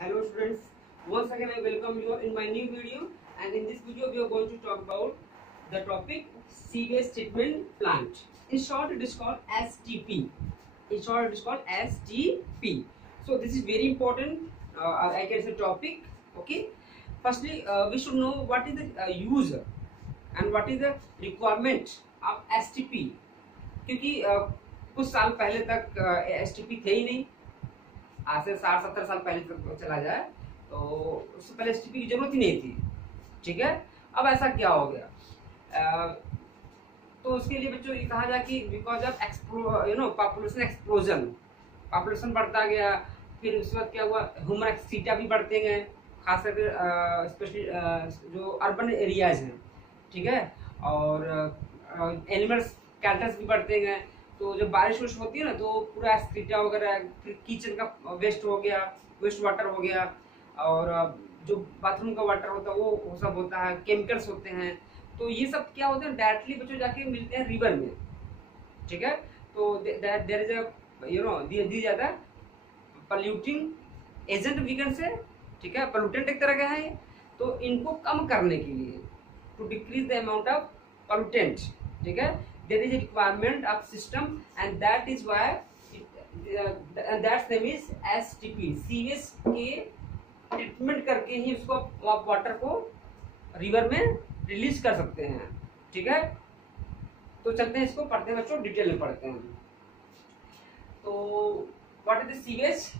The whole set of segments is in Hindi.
Hello students, once again I welcome you in my new video, and in this video we are going to talk about the topic sewage treatment plant. In short it is called STP. In short it is called STP. So this is very important, I can say topic. Okay, firstly we should know what is the use and what is the requirement of STP. क्योंकि कुछ साल पहले तक STP थे ही नहीं, आज से 60-70 साल पहले तक चला जाए तो उससे पहले एसटीपी की जरूरत ही नहीं थी। ठीक है, अब ऐसा क्या हो गया? तो उसके लिए बच्चों ये कहा जाए कि because of population explosion, population बढ़ता गया, फिर उसके बाद क्या हुआ, ह्यूमन एक्सीटा भी बढ़ते गए, खास करके स्पेशली जो अर्बन एरियाज हैं। ठीक है, और एनिमल्स कैरेक्टर्स भी बढ़ते गए। तो जब बारिश वारिश होती है ना तो पूरा एक्सक्रीटा वगैरह, फिर किचन का वेस्ट हो गया, वेस्ट वाटर हो गया, और जो बाथरूम का वाटर होता है वो सब होता है, केमिकल्स होते हैं। तो ये सब क्या होते हैं, डायरेक्टली बच्चों जाके मिलते हैं रिवर में। ठीक है, तो देयर इज दी जाता है पॉल्यूटिंग एजेंट वीकेंड से। ठीक है, पॉल्यूटेंट एक तरह का है। तो इनको कम करने के लिए, to decrease the amount of pollutant, ठीक है, there is a requirement of system, and that is why that's name is STP. Sewage के ट्रीटमेंट करके ही उसको वाटर को रिवर में रिलीज कर सकते हैं। ठीक है, तो चलते हैं, इसको पढ़ते हैं बच्चों, डिटेल में पढ़ते हैं। तो what is the sewage?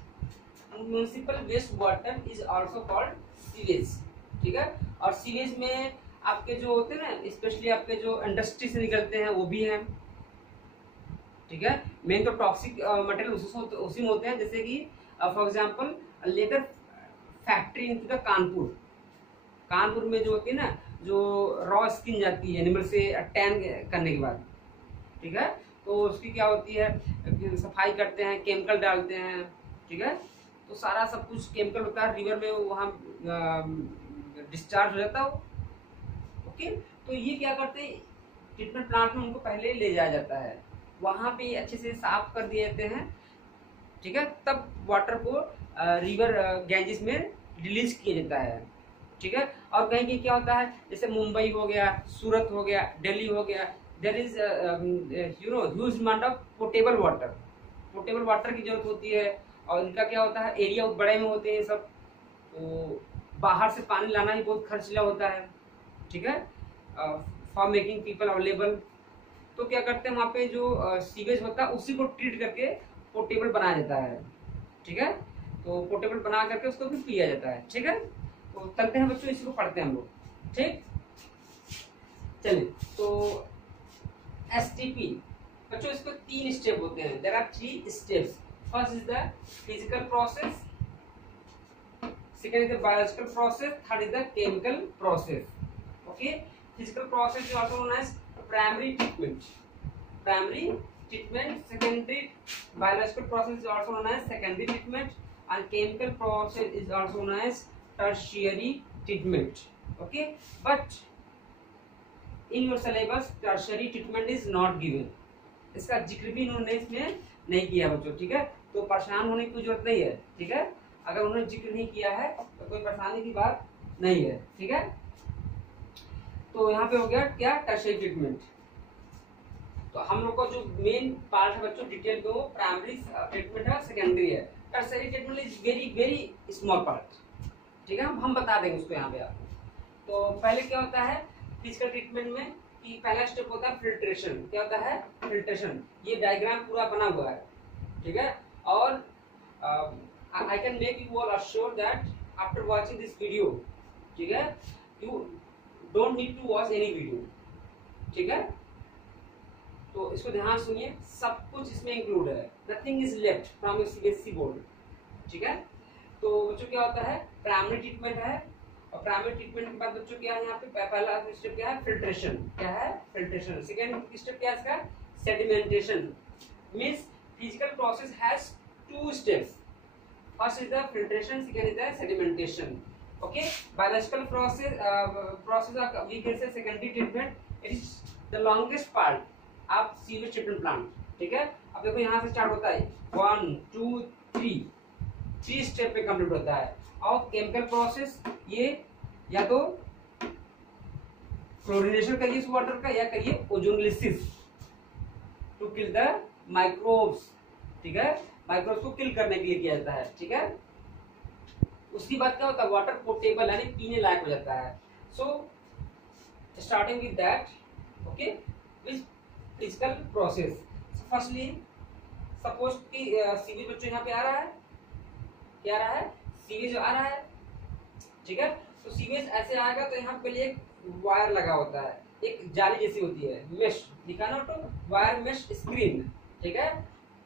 Municipal waste water is also called sewage. ठीक है, और सीवेज में आपके जो होते हैं ना, स्पेशली आपके जो इंडस्ट्री से निकलते हैं वो भी हैं। ठीक है, मेन तो टॉक्सिक मटेरियल उसी में होते हैं, जैसे कि for example leather factory in Kanpur में जो होती है ना, जो रॉ स्किन जाती है एनिमल से टैन करने के बाद। ठीक है, तो उसकी क्या होती है, सफाई करते हैं, केमिकल डालते हैं। ठीक है, तो सारा सब कुछ केमिकल होता है, रिवर में वहाँ डिस्चार्ज हो जाता है। ओके, तो ये क्या करते हैं, ट्रीटमेंट प्लांट में उनको पहले ले जाया जाता है, वहां पे अच्छे से साफ कर दिए जाते हैं। ठीक है, तब वाटर को रिवर गैंजेस में रिलीज किया जाता है। ठीक है, और कहीं कहीं क्या होता है, जैसे मुंबई हो गया, सूरत हो गया, दिल्ली हो गया, there is huge amount of portable water की जरूरत होती है। और इनका क्या होता है, एरिया बड़े में होते हैं सब, तो बाहर से पानी लाना ही बहुत खर्चीला होता है। ठीक है, फॉर मेकिंग पीपल अवेलेबल, तो क्या करते हैं, वहाँ पे जो सीवेज होता है उसी को ट्रीट करके पोर्टेबल बनाया जाता है। ठीक है, तो पोर्टेबल बना करके उसको भी पिया जाता है। ठीक है, तो चलते हैं बच्चों, इसको पढ़ते हैं हम लोग। ठीक, चलिए, तो एसटीपी बच्चों, इसको 3 स्टेप होते हैं। There are 3 steps. First is the physical process, second is the biological process, third is the chemical process. Okay, physical process is also known as primary treatment. Secondary biological process is also known as secondary treatment, and chemical process is also known as tertiary treatment. Okay, but in your syllabus tertiary treatment is not given. इसका जिक्र भी इन्होंने इसमें नहीं किया बच्चों। ठीक है, तो परेशान होने की जरूरत नहीं है। ठीक है, अगर उन्होंने जिक्र नहीं किया है तो कोई परेशानी की बात नहीं है। ठीक है, तो यहाँ पे हो गया क्या, टर्शियरी ट्रीटमेंट। तो हम लोग का जो मेन पार्ट है बच्चों डिटेल में, वो प्राइमरी ट्रीटमेंट है, सेकेंडरी है। Tertiary treatment is very very small part. ठीक है, हम बता देंगे उसको यहाँ पे आपको। तो पहले क्या होता है फिजिकल ट्रीटमेंट में, कि पहला स्टेप होता है फिल्ट्रेशन। क्या होता है, फिल्ट्रेशन। ये डायग्राम पूरा बना हुआ है। ठीक है, और I can make you all assure that after watching this video, ठीक है, you don't need to watch any video. ठीक है, तो इसको ध्यान सुनिए, सब कुछ इसमें इंक्लूड है, nothing is left from your CBSE board. ठीक है, तो बच्चों क्या होता है, प्राइमरी ट्रीटमेंट है, और प्राइमरी ट्रीटमेंट के बाद बच्चों क्या है, यहाँ पे पहला स्टेप क्या है, फिल्ट्रेशन। क्या है, फिल्ट्रेशन। सेकेंड स्टेप क्या है इसका, sedimentation. Means physical process has 2 steps. First is the filtration, second is the sedimentation. Okay, biological process of we can say secondary treatment. It is the longest part of sewage treatment plant. ठीक है, अब देखो यहाँ से स्टार्ट होता है 1 2 3, 3 स्टेप पे कंप्लीट होता है। और केमिकल प्रोसेस ये या तो क्लोरीनेशन करिए इस वाटर का या करिए ozonolysis to kill the microbes, ठीक है, माइक्रोब्स को किल करने के लिए किया जाता है, ठीक है। उसके बाद क्या होता है, वाटर पोर्टेबल यानी पीने लायक हो जाता है। So starting with that, okay, which physical process. Firstly suppose कि सीवेज बच्चों यहाँ पे आ रहा है, क्या आ रहा है, सीवेज आ रहा है, ठीक है। तो सीवेज ऐसे आएगा तो यहाँ पे एक वायर लगा होता है, एक जाली जैसी होती है, मेश दिखाना तो वायर मेश स्क्रीन, ठीक है,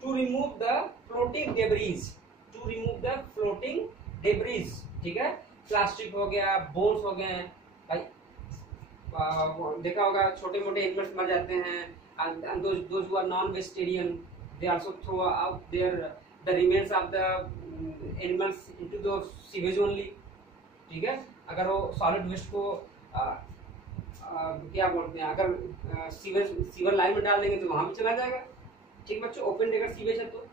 to remove the floating debris, to remove the floating debris, ठीक है। प्लास्टिक हो गया, बोन्स हो गए, भाई देखा होगा छोटे मोटे एनिमल्स मर जाते हैं, and those who are non-vegetarian they also throw out the remains of the animals into the sewage only, ठीक है। अगर वो सॉलिड वेस्ट को क्या बोलते हैं, अगर सीवर लाइन में डाल देंगे तो वहां भी चला जाएगा, ठीक बच्चों। ओपन डेगर सीवेज है तो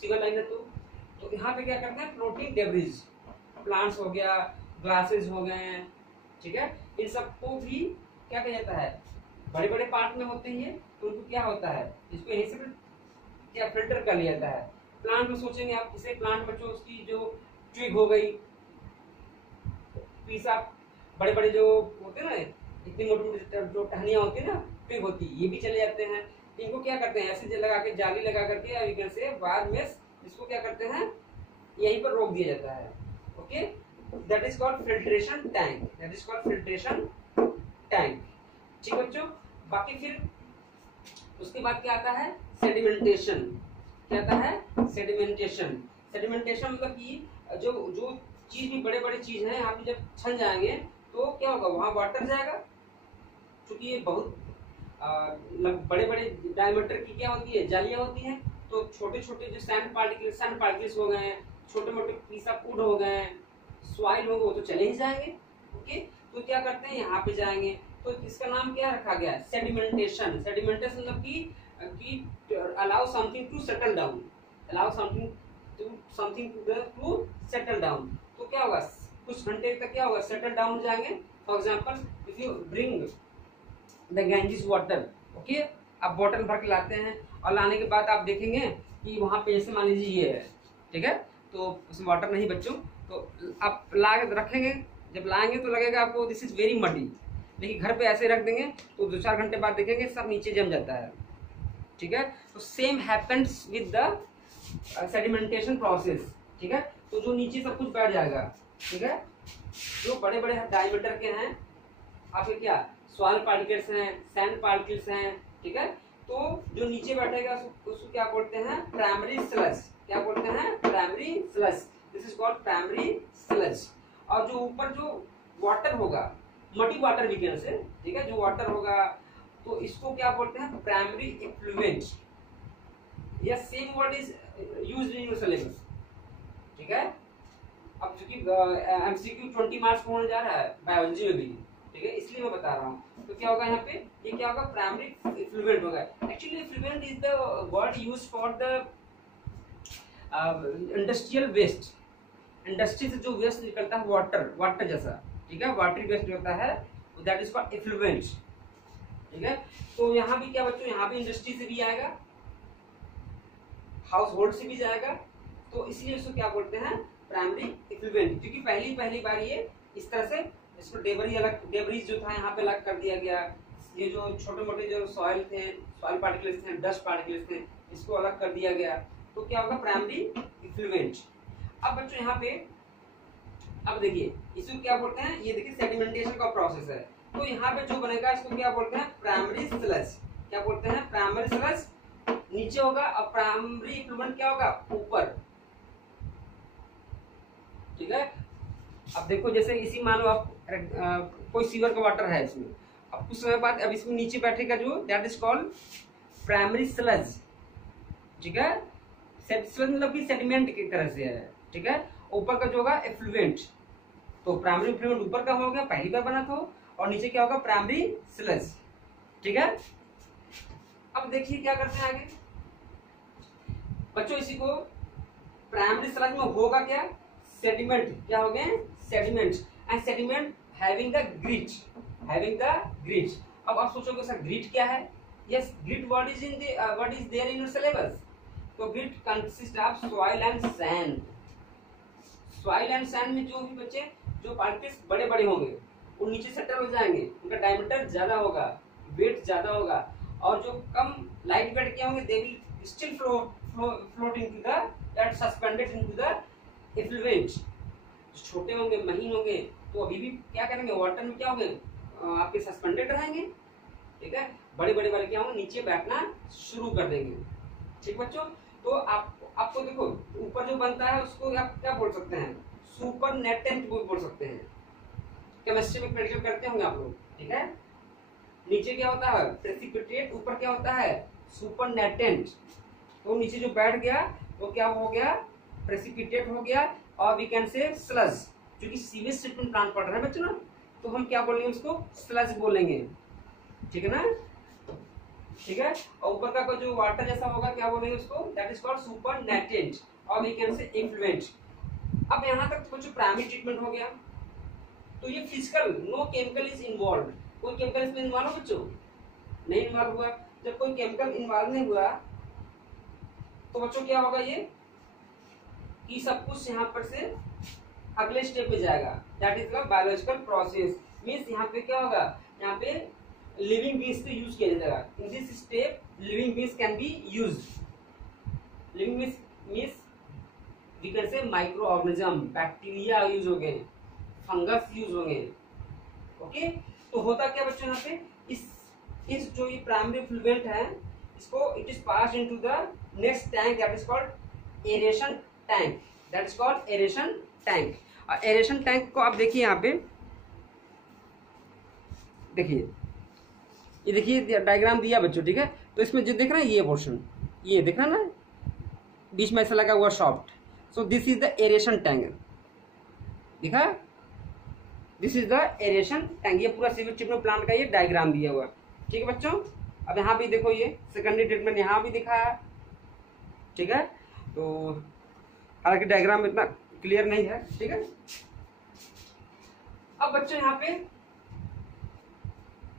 सीवर लाइन है तो यहाँ पे क्या करते हैं, फ्लोटिंग डेब्रिज, प्लांट्स हो गया, ग्लासेस हो गए, ठीक है, इन सबको भी क्या कहा जाता है, बड़े बड़े पार्ट में होते हैं ये, तो उनको क्या होता है, इसको यहीं से क्या फिल्टर कर लिया जाता है। प्लांट में सोचेंगे आप, इसे प्लांट बच्चों उसकी जो ट्विग हो गई, पीस आप बड़े बड़े जो होते हैं ना, इतनी मोटी मोटी जो टहनियां होती है ना, ट्विग होती है, ये भी चले जाते हैं। इनको क्या करते हैं, ऐसे लगा के जाली लगा करके से वायर मेश, इसको क्या करते हैं, यहीं पर रोक दिया जाता है, okay. That is called filtration tank, that is called filtration tank, ठीक बच्चों। बाकी फिर उसके बाद क्या आता है, सेडिमेंटेशन, क्या आता है, सेडिमेंटेशन। सेडिमेंटेशन मतलब कि जो जो चीज भी बड़े बड़े चीज है यहाँ पे जब छन जाएंगे तो क्या होगा, वहां वाटर जाएगा, क्योंकि ये बहुत बड़े बड़े डायमीटर की क्या होती है, जालियां होती हैं, तो छोटे छोटे जो सैंड पार्टिकल्स हो गए, छोटे मोटे पीस ऑफ वुड हो गए, सॉइल हो गए, वो तो चले ही जाएंगे, ओके। तो क्या करते हैं, यहाँ पे जाएंगे, तो इसका नाम क्या रखा गया है, सेडिमेंटेशन। सेडिमेंटेशन मतलब कि allow something to settle down, allow something to settle down. तो क्या होगा, कुछ घंटे तक क्या होगा, सेटल डाउन हो जाएंगे। For example if you bring the Ganges water, okay, आप बोतल भर के लाते हैं और लाने के बाद आप देखेंगे कि वहां पे जैसे मान लीजिए ये है, ठीक है, तो उसमें वाटर नहीं बच्चों, तो आप ला के रखेंगे, जब लाएंगे तो लगेगा आपको दिस इज वेरी मडी, लेकिन घर पे ऐसे रख देंगे तो 2-4 घंटे बाद देखेंगे सब नीचे जम जाता है, ठीक है। तो same happens with the sedimentation process, ठीक है। तो जो नीचे सब कुछ बैठ जाएगा, ठीक है, जो बड़े बड़े डायमीटर के हैं आपके क्या सॉइल पार्टिकल्स हैं, सैंड पार्टिकल्स हैं, ठीक है, तो जो नीचे बैठेगा उसको क्या बोलते हैं, प्राइमरी स्लज, क्या बोलते हैं, primary sludge, this is called primary sludge. और जो ऊपर जो वाटर होगा, मटी वाटर भी कहते हैं, ठीक है, जो वाटर होगा तो इसको क्या बोलते हैं, प्राइमरी इफ्लुएंट, या same word is used in your syllabus, ठीक है। अब चूंकि एमसीक्यू 20 मार्क्स का होने जा रहा है बायोलॉजी में भी, ठीक है, इसलिए मैं बता रहा हूँ। तो क्या होगा यहाँ पे, ये क्या होगा, प्राइमरी इफ्लुएंट होगा। Actually effluent is the word used for the industrial waste, industry से जो वेस्ट निकलता है वाटर जैसा, ठीक है, वाटरी वेस्ट होता है, दैट इज कॉल्ड इफ्लुएंट, ठीक है। तो यहाँ भी क्या बच्चों, यहाँ भी इंडस्ट्री से भी आएगा, हाउस होल्ड से भी जाएगा, तो इसलिए इसको क्या बोलते हैं, प्राइमरी इफ्लुएंट। क्योंकि पहली बार ये इस तरह से इसको डेब्रीज जो था यहाँ पे अलग कर दिया गया, ये जो छोटे मोटे जो सॉइल पार्टिकल्स थे, डस्ट पार्टिकल्स थे, इसको अलग कर दिया गया, तो क्या होगा, प्राइमरी इफ्लुएंट। अब बच्चों यहाँ पे अब देखिए इसको क्या बोलते हैं, ये देखिए सेडिमेंटेशन का प्रोसेस है, तो यहाँ पे जो बनेगा इसको क्या बोलते हैं, प्राइमरी स्लज, क्या बोलते हैं, प्राइमरी स्लज नीचे होगा, और प्राइमरी इफ्लुएंट क्या होगा, ऊपर, ठीक है। अब देखो जैसे इसी मान लो आप कोई सीवर का वाटर है इसमें, अब कुछ समय बाद अब इसमें नीचे बैठेगा जो, that is called primary sludge, ठीक है। स्लज मतलब कि सेडिमेंट की तरह से है, ठीक है। ऊपर का जो होगा एफ्लुएंट, तो प्राइमरी इफ्लुएंट ऊपर का हो गया, पहली बार बना था, और नीचे क्या होगा, प्राइमरी स्लज, ठीक है। अब देखिए क्या करते हैं आगे बच्चों, इसी को प्राइमरी स्लज में होगा क्या, सेडिमेंट, क्या हो गए sediment, and sediment having the grit, having the grit. अब आप सोचोगे सर ग्रिट क्या है, yes grit what is there in your syllabus. तो grit consist of soil and sand. Soil and sand में जो भी बच्चे जो पार्टिकल्स बड़े बड़े होंगे वो नीचे सेटल हो जाएंगे, उनका डायमीटर ज्यादा होगा, वेट ज्यादा होगा, और जो कम लाइट वेट के होंगे they will still float into the that suspended into the effluent. छोटे होंगे महीन होंगे तो अभी भी क्या करेंगे, वाटर में क्या होंगे आपके सस्पेंडेड रहेंगे, ठीक है। बड़े बड़े वाले क्या होंगे नीचे बैठना शुरू कर देंगे, ठीक बच्चों। तो आपको देखो ऊपर जो बनता है उसको आप क्या बोल सकते हैं, सुपर नेटेंट बोल सकते हैं। केमिस्ट्री में प्रैक्टिकल करते होंगे आप लोग, ठीक है। नीचे क्या होता है प्रेसिपिटेट, ऊपर क्या होता है सुपर नेटेंट। तो नीचे जो बैठ गया वो क्या हो गया प्रेसिपिटेट हो गया, और वी कैन से स्लज, क्योंकि सीवेज ट्रीटमेंट प्लांट पढ़ रहे हैं बच्चों ना, तो हम क्या बोलेंगे उसको स्लज बोलेंगे, ठीक है ना, ठीक है। और ऊपर का जो वाटर जैसा होगा क्या बोलेंगे उसको, दैट इज कॉल्ड सुपर नेटेंट, और वी कैन से इन्फ्लुएंट। अब यहाँ तक तो कुछ प्राइमरी ट्रीटमेंट हो गया। तो ये physical, no chemical is involve, कोई केमिकल इसमें इन्वॉल्व हो बच्चों, नहीं इन्वॉल्व हुआ। जब कोई केमिकल इन्वॉल्व नहीं हुआ तो बच्चों क्या होगा ये कि सब कुछ यहाँ पर से अगले स्टेप पे जाएगा, that is the biological process. Means यहाँ पे क्या होगा, यहाँ पे लिविंग बींग्स को यूज किया जाएगा। In this step living beings can be used. Living beings means we can say micro organism, bacteria use हो गए, फंगस यूज होंगे, ओके। तो होता क्या बच्चों यहाँ पे इस जो ये प्राइमरी फ्लुएंट है इसको it is pass into the next tank that is called aeration tank, that is called aeration tank. और एरेशन टैंक को आप देखिए यहाँ पे देखिए, ये देखिए डायग्राम दिया बच्चों, ठीक है। तो इसमें जो देख रहे हैं ये पोर्शन, ये देख रहा ना बीच में ऐसा लगा हुआ soft, so this is the aeration tank, दिखा, this is the aeration tank. ये पूरा सीवेज ट्रीटमेंट प्लांट का ये डायग्राम दिया हुआ, ठीक है बच्चों। अब यहाँ भी देखो ये सेकेंडरी ट्रीटमेंट यहाँ भी दिखा है, ठीक है। तो हालांकि डायग्राम इतना क्लियर नहीं है, ठीक है। अब बच्चों यहाँ पे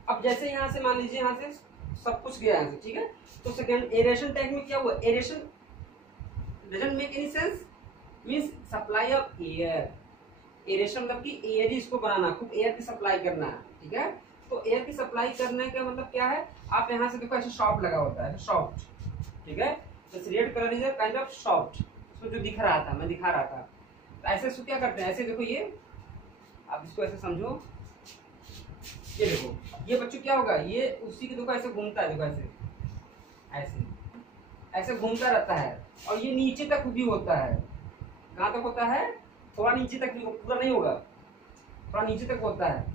अब जैसे यहाँ से मान लीजिए यहाँ से सब कुछ गया यहाँ से, ठीक है। तो सेकेंड एरेशन टैंक में क्या हुआ, aeration doesn't make any sense, means supply of air. Aeration मतलब कि एयर ही इसको बनाना, खूब एयर की सप्लाई करना, ठीक है। तो एयर की सप्लाई करने का मतलब क्या है, आप यहाँ से देखो ऐसे सॉफ्ट लगा होता है, सॉफ्ट, ठीक है। तो red colour is kind of soft, इसको जो दिख रहा था मैं दिखा रहा था। तो ऐसे इसको क्या करते हैं, ऐसे देखो ये आप इसको ऐसे समझो, ये देखो ये बच्चों क्या होगा, ये उसी के देखो ऐसे घूमता है, देखो ऐसे ऐसे ऐसे घूमता रहता है, और ये नीचे तक भी होता है। कहाँ तक होता है, थोड़ा नीचे तक, पूरा नहीं होगा, थोड़ा नीचे तक होता है।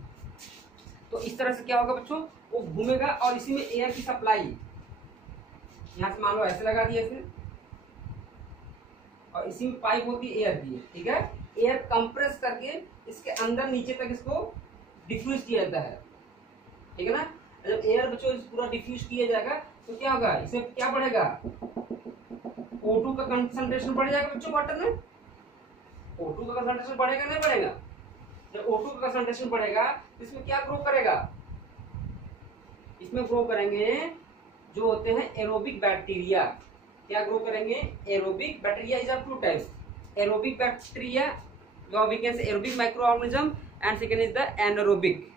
तो इस तरह से क्या होगा बच्चों, वो घूमेगा और इसी में एयर की सप्लाई, यहाँ से मान लो ऐसे लगा दिया ऐसे, और इसी में पाइप होती है एयर की, ठीक है। एयर कंप्रेस करके इसके अंदर नीचे तक इसको डिफ्यूज किया जाता है, ठीक है ना। जब एयर बच्चों पूरा डिफ्यूज किया जाएगा तो क्या होगा, इसमें क्या बढ़ेगा, O2 का कंसंट्रेशन बढ़ जाएगा बच्चों वाटर में। O2 का कंसंट्रेशन बढ़ेगा नहीं बढ़ेगा, जब O2 का कंसंट्रेशन बढ़ेगा तो इसमें क्या ग्रो करेगा, इसमें ग्रो करेंगे जो होते हैं एरोबिक बैक्टीरिया। क्या ग्रो करेंगे, aerobic bacteria is of two types, aerobic bacteria we can say aerobic micro organism and second is the anaerobic,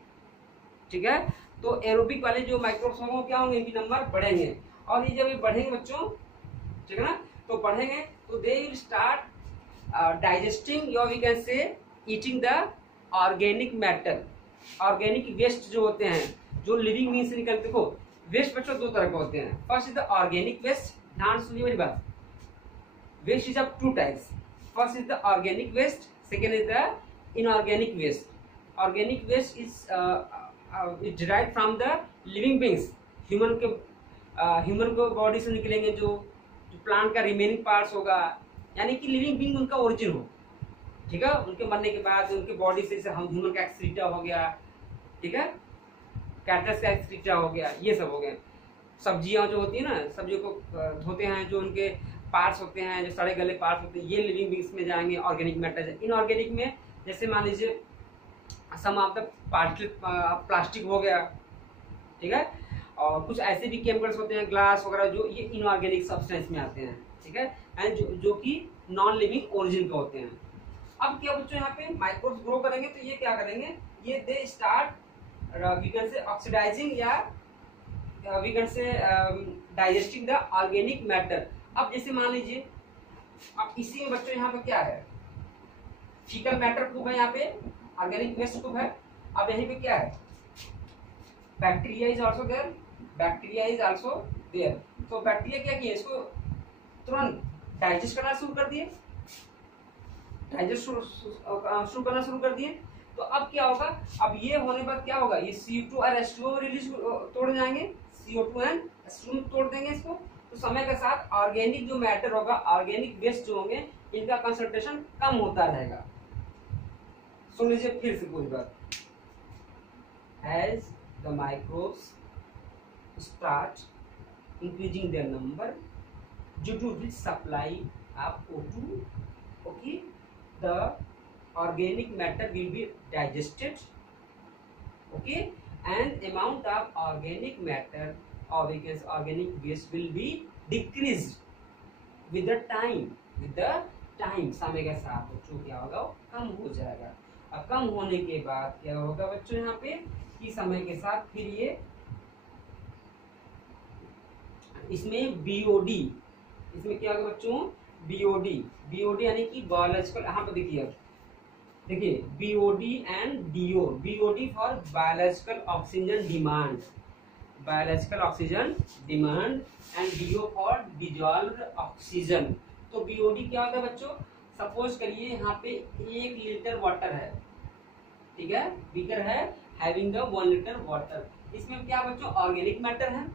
ठीक है। तो एरोबिक वाले जो माइक्रोब्स होंगे क्या होंगे, इनकी नंबर बढ़ेंगे, और ये जब ये बढ़ेंगे बच्चों, ठीक है ना, तो बढ़ेंगे तो दे विल स्टार्ट डाइजेस्टिंग या we can say eating the organic matter. Organic waste जो होते हैं, जो लिविंग बींग से निकलते, देखो वेस्ट बच्चों दो तरह के होते हैं। First is the organic waste, ध्यान सुनिए मेरी बात, waste is of two types, first is the organic waste, second is the inorganic waste. Organic waste is derived from the living beings, human को बॉडी से निकलेंगे जो प्लांट का रिमेनिंग पार्ट्स होगा, यानी कि लिविंग बींग उनका ओरिजिन हो, ठीक है। उनके मरने के बाद उनके बॉडी से जैसे हम ह्यूमन का एक्सक्रीटा हो गया, ठीक है, कैक्टस का एक्सक्रीटा हो गया, ये सब हो गया। सब्जियां जो होती है ना, सब्जियों को धोते हैं, जो उनके पार्ट्स होते हैं, जो सड़े गले पार्ट्स होते हैं, ये लिविंग बींग्स में जाएंगे, ऑर्गेनिक मैटर। इनऑर्गेनिक में जैसे मान लीजिए सम ऑफ द प्लास्टिक हो गया, ठीक है, और कुछ ऐसे भी केमिकल्स होते हैं, ग्लास वगैरह, जो ये इनऑर्गेनिक सब्सटेंस में आते हैं, ठीक है, एंड जो कि नॉन लिविंग ओरिजिन के होते हैं। अब क्या बच्चों यहाँ पे माइक्रोब्स ग्रो करेंगे तो ये क्या करेंगे, ये they start we can say oxidising या we can say digesting the organic matter. अब जैसे मान लीजिए अब इसी में बच्चों यहाँ पे क्या है, फीकल मैटर खूब है, यहाँ पे ऑर्गेनिक वेस्ट खूब है। अब यहीं पे क्या है, bacteria is also there, bacteria is also there. तो बैक्टीरिया क्या किए, इसको तुरंत डाइजेस्ट करना शुरू कर दिए, डाइजेस्ट शुरू करना शुरू कर दिए। तो अब क्या होगा, अब ये होने पर क्या होगा, ये CO2 और H2O रिलीज तोड़ जाएंगे, CO2 एंड H2O तोड़ देंगे इसको। तो समय के साथ ऑर्गेनिक जो मैटर होगा, ऑर्गेनिक वेस्ट जो होंगे, इनका कंसंट्रेशन कम होता रहेगा। सुन लीजिए फिर से पूरी बात। As the microbes start increasing their number due to rich supply of O2, okay, the organic matter will be digested, okay, and amount of organic matter or we can say organic waste will be decreased with the time, समय के साथ बच्चों क्या होगा, कम हो जाएगा। अब कम होने के बाद क्या होगा बच्चों यहाँ पे कि समय के साथ फिर ये इसमें BOD, इसमें क्या होगा बच्चों, BOD यानी कि बायोलॉजिकल, यहाँ पे देखिए BOD and DO, BOD for biological oxygen demand, biological oxygen demand, and DO for dissolved oxygen. तो BOD क्या होता है बच्चों, सपोज करिए यहाँ पे 1 लीटर वाटर है, ठीक है, बीकर है हैविंग द 1 लीटर वाटर। इसमें क्या बच्चों, ऑर्गेनिक मैटर है,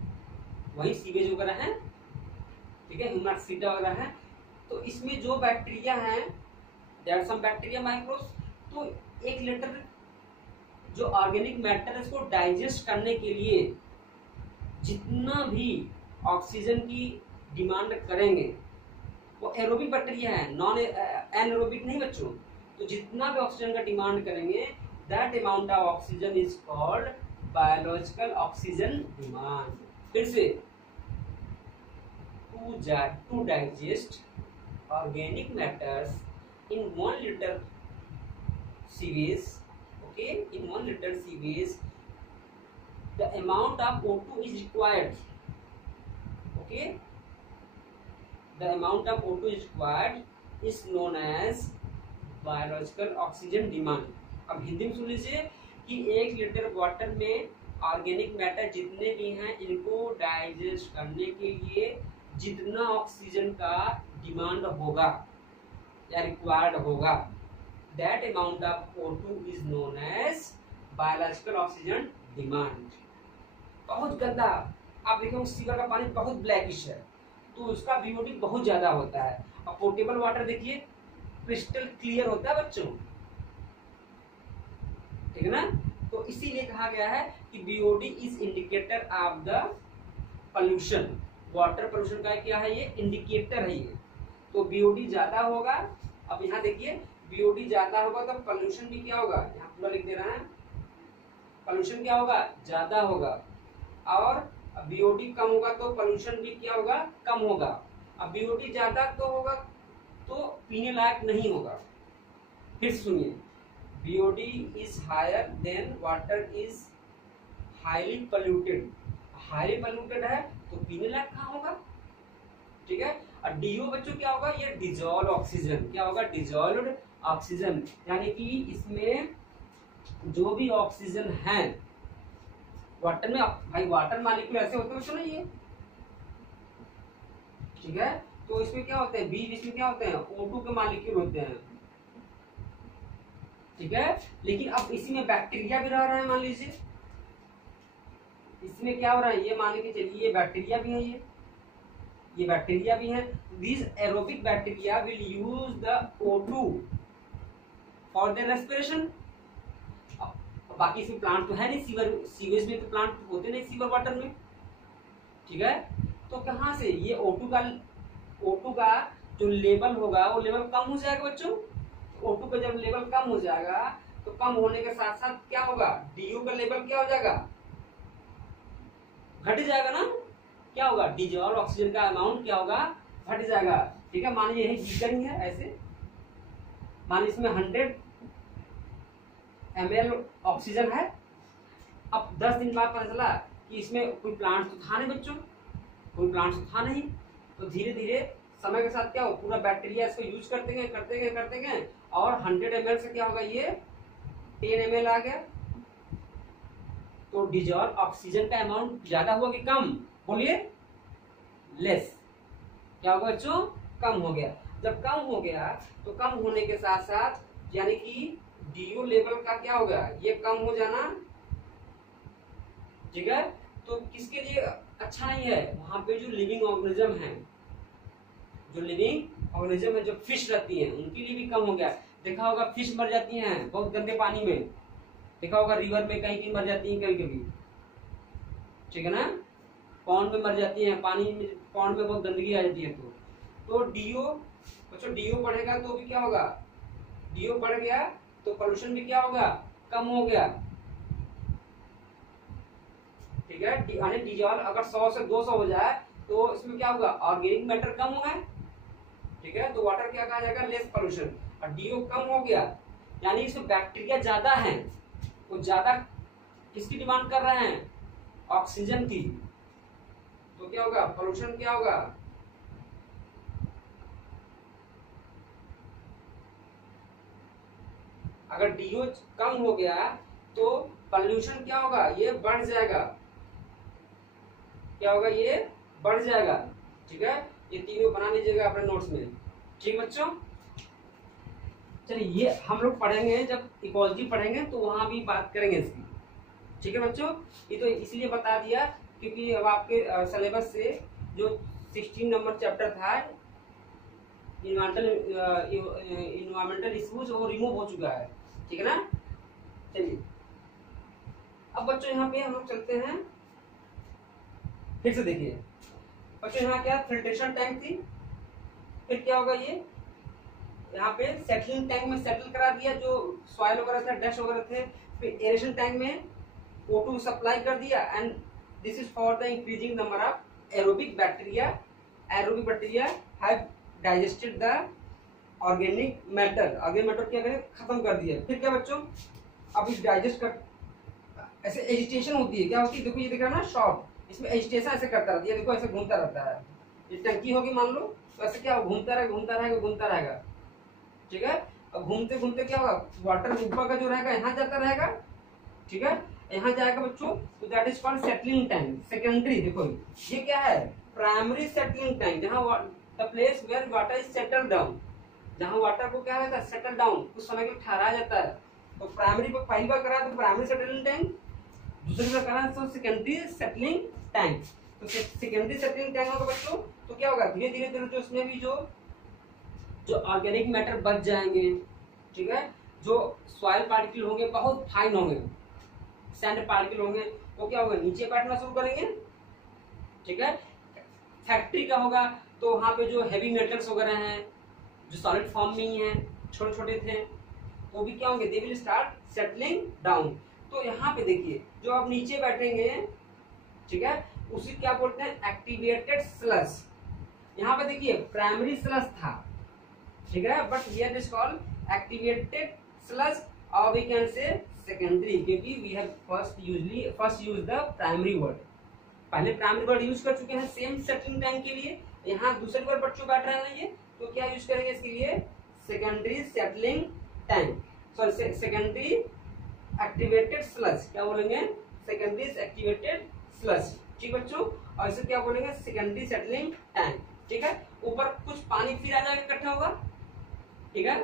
वही सीवेज वगैरह है, ठीक है, ह्यूमन सीटा वगैरह है। तो इसमें जो बैक्टीरिया हैं, there are some bacteria microbes, तो 1 लीटर जो ऑर्गेनिक मैटर है इसको डाइजेस्ट करने के लिए जितना भी ऑक्सीजन की डिमांड करेंगे, वो एरोबिक बैक्टीरिया है, नॉन एनारोबिक नहीं बच्चों। तो जितना भी ऑक्सीजन का डिमांड करेंगे, that amount of oxygen is called biological oxygen demand. फिर से to digest organic matters in 1 liter sewage, okay, in 1 liter sewage the amount of O2 is required, okay, the amount of O2 is required is known as biological oxygen demand। अब हिंदी में सुन लीजिए कि 1 लीटर वाटर में ऑर्गेनिक मैटर जितने भी हैं, इनको डाइजेस्ट करने के लिए जितना ऑक्सीजन का डिमांड होगा या रिक्वायर्ड होगा, that amount of O2 is known as biological oxygen demand. बहुत गंदा, आप देखो सीवर का पानी बहुत ब्लैकिश है, तो उसका BOD बहुत ज्यादा होता है। अब पोर्टेबल वाटर देखिए क्रिस्टल क्लियर होता है बच्चों, ठीक है ना। तो इसीलिए कहा गया है कि BOD is indicator of the pollution, water pollution का क्या है, ये इंडिकेटर है ये। तो BOD ज्यादा होगा, अब यहाँ देखिए BOD ज्यादा होगा तो पोल्यूशन भी क्या होगा, यहाँ पूरा लिख दे रहा है, पोल्यूशन क्या होगा, ज्यादा होगा, और BOD कम होगा तो पोल्यूशन भी क्या होगा, कम होगा। अब BOD ज्यादा तो होगा तो पीने लायक नहीं होगा। फिर सुनिए, BOD is higher then water is highly polluted, highly polluted है तो पीने लायक कहाँ होगा, ठीक है। और DO बच्चों क्या होगा, ये डिजॉल्व ऑक्सीजन, क्या होगा, डिजॉल्व्ड ऑक्सीजन, यानी कि इसमें जो भी ऑक्सीजन है वाटर में, भाई वाटर मॉलिक्यूल ऐसे होते हैं बच्चों ये, ठीक है। तो इसमें क्या होते हैं, बीच इसमें क्या होते हैं, O2 के मॉलिक्यूल होते हैं, ठीक है। लेकिन अब इसी में बैक्टीरिया भी रह रहा है, मान लीजिए इसमें क्या हो रहा है, ये मान के चलिए ये बैक्टीरिया भी है, ये बैक्टीरिया भी है। This aerobic bacteria will use the O2 for their respiration. बाकी इसमें प्लांट तो है नहीं, सीवेज में तो प्लांट होते नहीं सीवर वाटर में, ठीक है। तो कहाँ से ये O2 का O2 का जो लेवल होगा वो लेवल कम हो जाएगा बच्चों। O2 का जब लेवल कम हो जाएगा तो कम होने के साथ साथ क्या होगा, DO का लेवल क्या हो जाएगा, घट जाएगा ना। क्या होगा, डिजॉल्व ऑक्सीजन का अमाउंट क्या होगा, घट जाएगा। ठीक है, मान लीजिए यही बीकर ही है, ऐसे मान लीजिए इसमें 100 ml ऑक्सीजन है। अब 10 दिन बाद पता चला कि इसमें कोई प्लांट तो था नहीं बच्चों, कोई प्लांट तो था नहीं। तो धीरे धीरे समय के साथ क्या हो, पूरा बैक्टीरिया इसको यूज करते गए और 100 ml से क्या होगा, ये 10 ml आ गया। तो डिजॉल्व ऑक्सीजन का अमाउंट ज्यादा हुआ कि कम, बोलिए, लेस। क्या होगा बच्चों, कम हो गया। जब कम हो गया तो कम होने के साथ साथ यानी कि DO लेवल का क्या होगा, ये कम हो जाना। ठीक है, तो किसके लिए अच्छा नहीं है, वहां पे जो लिविंग ऑर्गेनिज्म है, जो लिविंग ऑर्गेनिज्म है, जो फिश रहती है, उनके लिए भी कम हो गया। देखा होगा फिश मर जाती हैं बहुत गंदे पानी में, देखा होगा रिवर में कहीं कहीं मर जाती हैं, कभी कभी, ठीक है ना, पॉन्ड में मर जाती हैं, पानी में, पॉन्ड में बहुत गंदगी आ जाती है। तो DO बच्चों, DO बढ़ेगा तो भी क्या होगा, DO बढ़ गया तो पोल्यूशन भी क्या होगा, कम हो गया। ठीक है, डिजॉल्व अगर 100 से 200 हो जाए तो इसमें क्या होगा, ऑर्गेनिक मैटर कम होगा। ठीक है, तो वाटर क्या कहा जाएगा, लेस पोल्यूशन। और DO कम हो गया यानी इसमें बैक्टीरिया ज्यादा है, वो ज्यादा किसकी डिमांड कर रहे हैं, ऑक्सीजन की। तो क्या होगा, पोल्यूशन क्या होगा, अगर DO कम हो गया तो पोल्यूशन क्या होगा, ये बढ़ जाएगा। क्या होगा, ये बढ़ जाएगा। ठीक है, ये तीनों बना लीजिएगा अपने नोट्स में। ठीक बच्चों, चलिए ये हम लोग पढ़ेंगे, जब इकोलॉजी पढ़ेंगे तो वहां भी बात करेंगे इसकी। ठीक है बच्चों, ये तो इसलिए बता दिया क्योंकि अब आपके सिलेबस से जो 16 नंबर चैप्टर था इन्वायरमेंटल इश्यूज, वो रिमूव हो चुका है। ठीक है ना। चलिए अब बच्चों यहाँ पे हम लोग चलते हैं, फिर से देखिए बच्चों, यहाँ क्या फिल्ट्रेशन टैंक थी, फिर क्या होगा, ये यहाँ पे सेटलिंग टैंक में सेटल करा दिया जो सॉइल वगैरह था, डस्ट वगैरह थे। फिर एरेशन टैंक में O2 सप्लाई कर दिया, and this is for the increasing number of aerobic bacteria. Aerobic bacteria have digested the organic matter. Organic matter क्या करें, खत्म कर दिया। फिर क्या बच्चों, अब इस डाइजेस्ट कर ऐसे एजिटेशन होती है, क्या होती है, देखो ये दिख रहा है ना शॉप, इसमें एजिटेशन ऐसे करता रहता है, देखो ऐसे घूमता रहता है। ये टंकी होगी मान लो, तो ऐसे क्या घूमता रहेगा। ठीक है, अब घूमते घूमते क्या होगा, वाटर ऊपर का जो रहेगा यहाँ जाता रहेगा। ठीक है, यहाँ जाएगा बच्चों, तो that is called settling tank. Secondary देखो ये क्या है, प्राइमरी सेटलिंग टैंक, जहाँ the place where water is settle down, जहाँ वाटर को क्या रहता है, सेटल डाउन, कुछ समय के लिए ठहराया जाता है। तो प्राइमरी को पहली बार करा तो प्राइमरी सेटलिंग टैंक, दूसरी बार करा तो सेकेंडरी सेटलिंग टैंक। तो सेकेंडरी सेटलिंग टैंक होगा बच्चों, तो क्या होगा, धीरे धीरे जो उसमें भी जो ऑर्गेनिक मैटर बच जाएंगे। ठीक है, जो सॉइल पार्टिकल होंगे बहुत फाइन होंगे, सैंड पार्टिकल होंगे, वो क्या होगा, नीचे बैठना शुरू करेंगे। ठीक है, फैक्ट्री का होगा तो वहां पे जो हैवी मेटल्स वगैरह हैं जो सॉलिड फॉर्म में ही हैं, छोटे छोटे थे, वो भी क्या होंगे, दे विल स्टार्ट सेटलिंग डाउन। तो यहाँ पे देखिए जो आप नीचे बैठेंगे, ठीक है, उसी क्या बोलते हैं, एक्टिवेटेड स्लश। यहाँ पे देखिए प्राइमरी स्लश था, ठीक है, but here is called activated slush, और वी कैन से सेकेंडरी, क्योंकि we have first use the primary word, पहले प्राइमरी वर्ड यूज कर चुके हैं सेम सेटलिंग टैंक के लिए। यहाँ दूसरी बार बच्चों बैठ रहे हैं ये, तो क्या यूज करेंगे इसके लिए, secondary settling tank, sorry secondary activated slush, क्या बोलेंगे, सेकेंडरी एक्टिवेटेड स्लश। ठीक बच्चों, और इसे क्या बोलेंगे, सेकेंडरी सेटलिंग टैंक। ठीक है, ऊपर कुछ पानी फिर आ जाएगा, इकट्ठा होगा, ठीक है,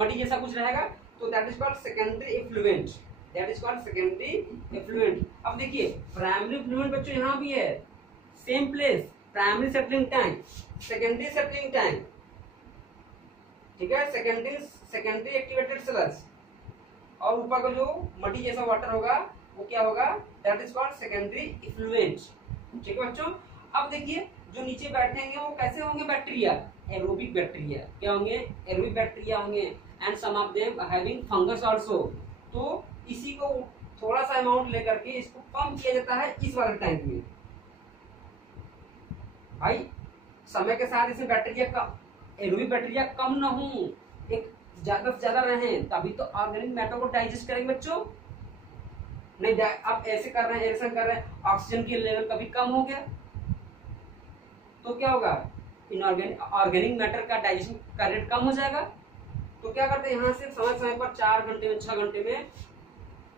मटी जैसा कुछ रहेगा, तो that is called secondary effluent, that is called secondary effluent. अब देखिए प्राइमरी इफ्लुएंट बच्चों यहाँ भी है, same place, primary settling tank, secondary settling tank, ठीक है, सेकेंडरी एक्टिवेटेड स्लश, और ऊपर का जो मटी जैसा वाटर होगा वो क्या होगा, that is called secondary effluent. ठीक है बच्चों, अब देखिए जो नीचे बैठेंगे वो कैसे होंगे? Bacteria, aerobic bacteria. क्या होंगे? एरोबिक बैक्टीरिया होंगे। And some of them having fungus also. तो इसी को थोड़ा सा अमाउंट लेकर के इसको पंप किया जाता है इस वाले टैंक में। भाई समय के साथ इसमें बैक्टीरिया कम, एरोबिक बैक्टीरिया कम ना हो, एक ज्यादा से ज्यादा रहे, तभी तो ऑर्गेनिक मैटर को डाइजेस्ट करेंगे बच्चों। नहीं आप ऐसे कर रहे हैं, ऐसा कर रहे हैं, ऑक्सीजन की लेवल कभी कम हो गया तो क्या होगा? इनऑर्गेनिक ऑर्गेनिक मैटर का डाइजेशन का रेट कम हो जाएगा। तो क्या करते हैं, यहाँ से समय समय पर 4 घंटे में 6 घंटे में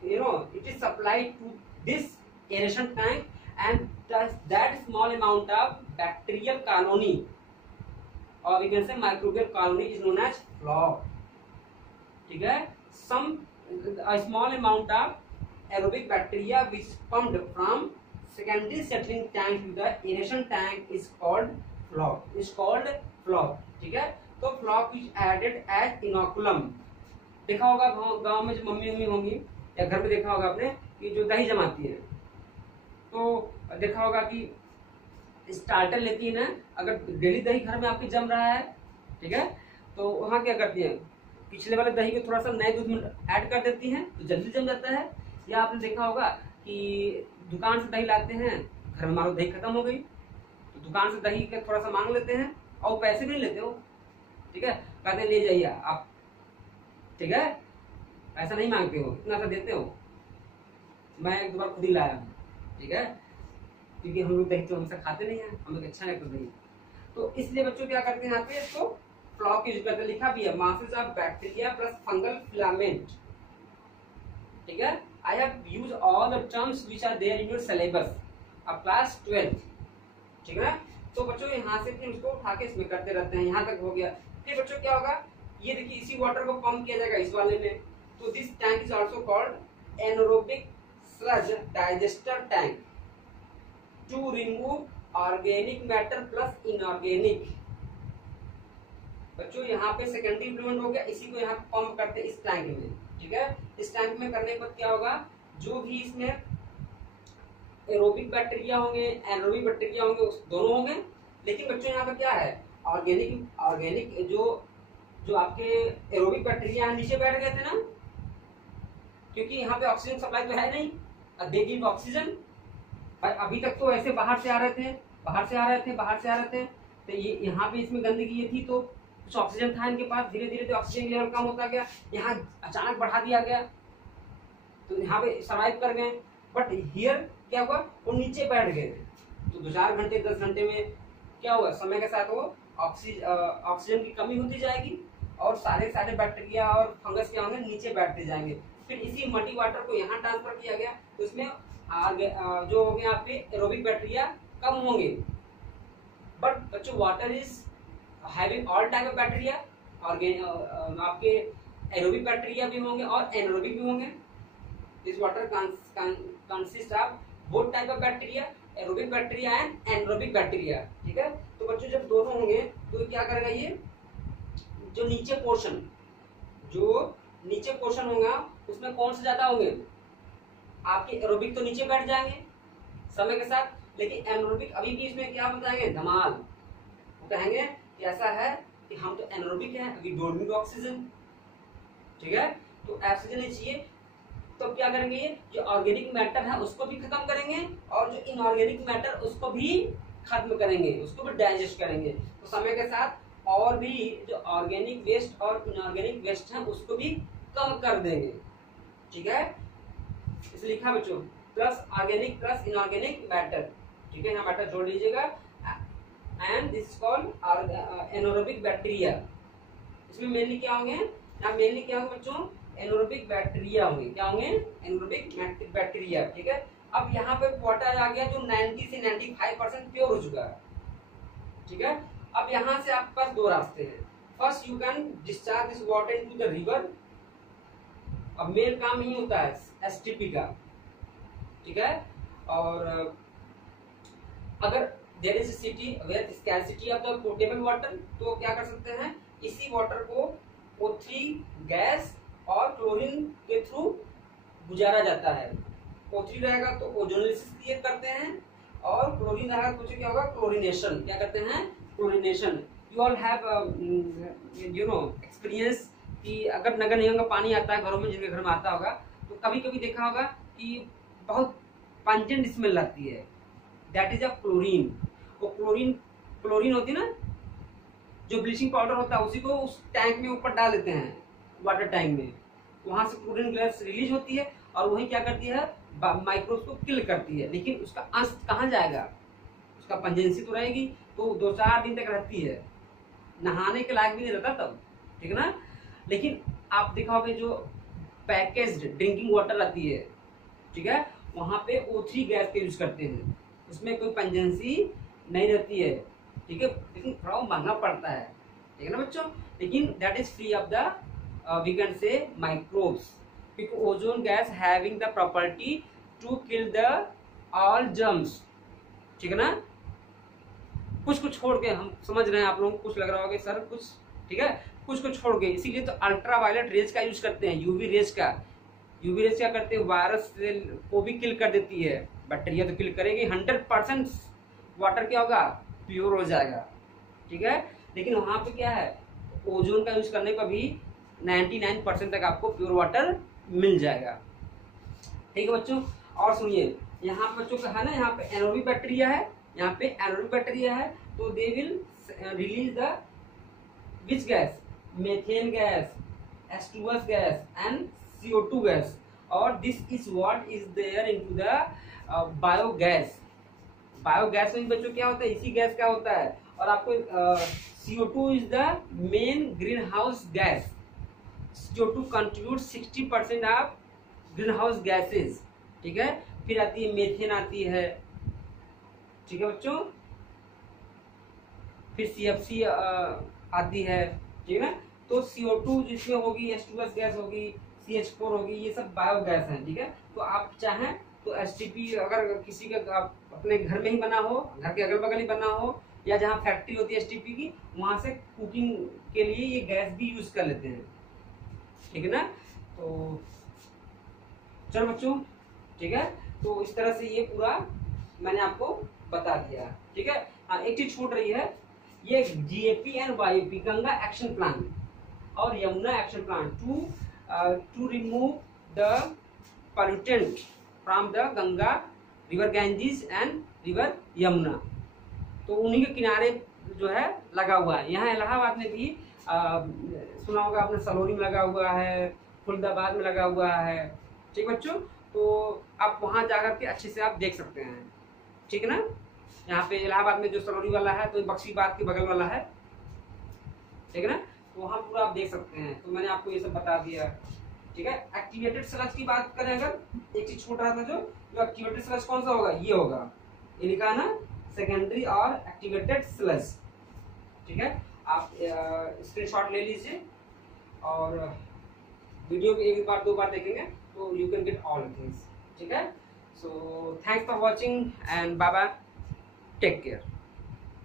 it is supplied to this aeration tank, and that small amount of bacterial colony or we can say microbial colony is known as floc. ठीक है? A small amount of aerobic bacteria which pumped from secondary settling tank to the aeration tank is called floc. ठीक है? तो floc is added as inoculum. देखा होगा गांव में जो मम्मी होंगी या घर में देखा होगा आपने कि जो दही जमाती है, तो देखा होगा कि स्टार्टर लेती है ना, अगर डेली दही घर में आपकी जम रहा है, ठीक है, तो वहाँ क्या करती है, पिछले वाले दही को थोड़ा सा नए दूध में ऐड कर देती हैं तो जल्दी जम जाता है। या आपने देखा होगा कि दुकान से दही लाते हैं, घर में मानो दही खत्म हो गई तो दुकान से दही का थोड़ा सा मांग लेते हैं और पैसे भी नहीं लेते हो, ठीक है, कहते ले जाइए आप, ठीक है, ऐसा नहीं मांगते हो, इतना सा देते हो। मैं एक बार खुद ही लाया हूँ, ठीक है, क्योंकि हम लोग दही तो हमेशा खाते नहीं है, हम लोग अच्छा लगता दही, तो इसलिए बच्चों क्या करते हैं यहाँ पे इसको फ्लॉक यूज करते, लिखा भी है masses of bacteria plus fungal filament. ठीक है, I have use all the terms which are there in your syllabus of class 12। ठीक है, तो बच्चों यहाँ से फिर उसको उठा के इसमें करते रहते हैं, यहाँ तक हो गया। फिर बच्चों क्या होगा, ये देखिए इसी वाटर को पंप किया जाएगा इस वाले में, तो this tank is also called anaerobic sludge digester tank to remove organic matter plus inorganic. बच्चों यहाँ पे सेकेंडरी इम्प्लीमेंट हो गया, इसी को यहाँ पंप करते हैं इस टैंक में। ठीक है, इस टैंक में करने के बाद क्या होगा, जो भी इसमें एरोबिक बैक्टीरिया होंगे एनारोबिक बैक्टीरिया होंगे दोनों होंगे, लेकिन बच्चों यहाँ पे क्या है, ऑर्गेनिक जो आपके एरोबिक बैक्टीरिया नीचे बैठ गए थे ना, क्योंकि यहाँ पे ऑक्सीजन सप्लाई तो है नहीं, दे गिव ऑक्सीजन। अभी तक तो ऐसे बाहर से आ रहे थे, तो ये यहाँ पे इसमें गंदगी ये थी तो कुछ ऑक्सीजन था इनके पास, धीरे धीरे तो ऑक्सीजन लेवल कम होता गया, यहाँ अचानक बढ़ा दिया गया तो यहाँ पे सर्वाइव कर गए। बट हियर क्या हुआ, वो नीचे बैठ गए, तो 2-4 घंटे 10 घंटे में क्या हुआ, समय के साथ वो ऑक्सीजन की कमी होती जाएगी और सारे बैक्टीरिया और फंगस क्या होंगे, नीचे बैठते जाएंगे। फिर इसी मटी वाटर को यहाँ ट्रांसफर किया गया, तो इसमें जो होंगे आपके एरोबिक बैक्टीरिया कम होंगे। बट बच्चों water is having all type of bacteria, आपके एरोबिक बैक्टीरिया भी होंगे और एनारोबिक भी होंगे। This water consist of both type of bacteria, aerobic bacteria and anaerobic bacteria. ठीक है, तो बच्चों जब दोनों होंगे तो क्या करेगा, ये जो नीचे पोर्शन होगा उसमें कौन से ज्यादा होंगे, आपके एरोबिक तो नीचे बैठ जाएंगे समय के साथ, लेकिन एनारोबिक अभी भी इसमें क्या बताएंगे, धमाल, वो कहेंगे कि ऐसा है कि हम तो एनारोबिक हैं, अभी डोंट नीड ऑक्सीजन। ठीक है, तो ऑक्सीजन नहीं चाहिए, तो क्या करेंगे, ये जो ऑर्गेनिक मैटर है उसको भी खत्म करेंगे और जो इनऑर्गेनिक मैटर उसको भी खत्म करेंगे, उसको भी डाइजेस्ट करेंगे। तो समय के साथ और भी जो ऑर्गेनिक वेस्ट और इनऑर्गेनिक वेस्ट है उसको भी कम कर देंगे। ठीक है, इसे लिखा बच्चों plus organic plus inorganic matter. ठीक है, यहाँ मैटर जोड़ लीजिएगा, and this is called anaerobic bacteria. इसमें मेनली क्या होंगे, यहाँ मेनली क्या होंगे बच्चों, एनारोबिक बैक्टीरिया होंगे। क्या होंगे, एनारोबिक बैक्टीरिया। ठीक है, अब यहाँ पे वाटर आ गया जो 90 से 95% प्योर हो चुका है। ठीक है, अब यहाँ से आपके पास 2 रास्ते हैं। First you can discharge this water into the river. अब मेन काम ही होता है एसटीपी का। ठीक है, और अगर there is city where scarcity of the portable water, तो क्या कर सकते हैं, इसी वाटर को O3 गैस और क्लोरीन के थ्रू गुजारा जाता है। O3 रहेगा तो ओजोनोलिसिस क्रिएट करते हैं और क्लोरीन अगर कुछ क्या होगा, क्लोरीनेशन, क्या करते हैं, chlorination. You all have you know experience कि अगर नगर निगम का पानी आता है घरों में, जिनके घर में आता होगा, तो कभी कभी देखा होगा कि बहुत पंजेंट स्मेल आती है, दैट इज अ क्लोरीन। वो क्लोरीन होती है ना, जो ब्लीचिंग पाउडर होता है उसी को उस टैंक में ऊपर डाल देते हैं, वाटर टैंक में, वहां से क्लोरीन गैस रिलीज होती है और वही क्या करती है, माइक्रोब्स को किल करती है। लेकिन उसका अंश कहाँ जाएगा, उसका पंजेंसी तो रहेगी, तो 2-4 दिन तक रहती है, नहाने के लायक भी नहीं रहता तब, ठीक है ना। लेकिन आप देखा होगा जो पैकेज्ड ड्रिंकिंग वाटर आती है, ठीक है, वहां पे O3 गैस का यूज करते हैं, उसमें कोई पंजेंसी नहीं रहती है, ठीक है, लेकिन थोड़ा महंगा पड़ता है, ठीक है ना बच्चों। लेकिन that is free of the we can say microbes, because ozone gas having the property to kill the all germs, ठीक है ना। कुछ छोड़ के हम समझ रहे हैं, आप लोगों को कुछ लग रहा होगा सर कुछ, ठीक है, कुछ छोड़ के, इसीलिए तो अल्ट्रावायलेट रेज का यूज करते हैं, यूवी रेज का। यूवी रेज क्या करते हैं, वायरस को भी किल कर देती है, बैक्टीरिया तो किल करेगी, 100% वाटर क्या होगा, प्योर हो जाएगा, ठीक है। लेकिन वहां पे क्या है, ओजोन का यूज करने पर भी 99% तक आपको प्योर वाटर मिल जाएगा, ठीक है बच्चों। और सुनिए, यहाँ बच्चों का है ना, यहाँ पे एनारोबिक बैक्टीरिया है, यहाँ पे एनारोबिक बैक्टीरिया है, तो they will release the which gas, methane gas, H2S gas and CO2 gas, और this is what is there into the biogas. Biogas में बच्चों क्या होता है, इसी गैस का होता है। और आपको CO2 is the main green house gas, CO2 contribute 60% of green house gases, ठीक है। फिर आती है मेथेन आती है, ठीक है बच्चों, फिर CFC आती है, ठीक है ना। तो CO2 जिसमें होगी, H2S गैस होगी, CH4 होगी, ये सब बायोगैस है, ठीक है। तो आप चाहें तो STP अगर किसी का अपने घर में ही बना हो, घर के अगल बगल ही बना हो, या जहाँ फैक्ट्री होती है STP की, वहां से कुकिंग के लिए ये गैस भी यूज कर लेते हैं, ठीक है ना। तो चलो बच्चों, ठीक है, तो इस तरह से ये पूरा मैंने आपको बता दिया, ठीक है। हाँ, एक चीज छूट रही है, ये GAP and YAP, Ganga action plan और Yamuna action plan to remove the pollutant from the Ganga river Ganges and river Yamuna, तो उन्हीं के किनारे जो है लगा हुआ है। यहाँ इलाहाबाद में भी सुना होगा आपने, सलोरी में लगा हुआ है, फुलदाबाद में लगा हुआ है, ठीक बच्चों। तो आप वहां जाकर के अच्छे से आप देख सकते हैं, ठीक है ना। यहाँ पे इलाहाबाद में जो सलोरी वाला है, तो बख्शीबाद के बगल वाला है, ठीक है ना, तो वहां पूरा आप देख सकते हैं। तो मैंने आपको ये सब बता दिया, ठीक है। एक्टिवेटेड स्लज की बात करें अगर, एक चीज छूट रहा था, जो एक्टिवेटेड स्लज कौन सा होगा, ये होगा, ये लिखा है ना, सेकेंडरी और एक्टिवेटेड स्लज, ठीक है। आप स्क्रीनशॉट ले लीजिए और वीडियो को एक बार 2 बार देखेंगे तो you can get all things, ठीक है। So thanks for watching and bye bye, take care.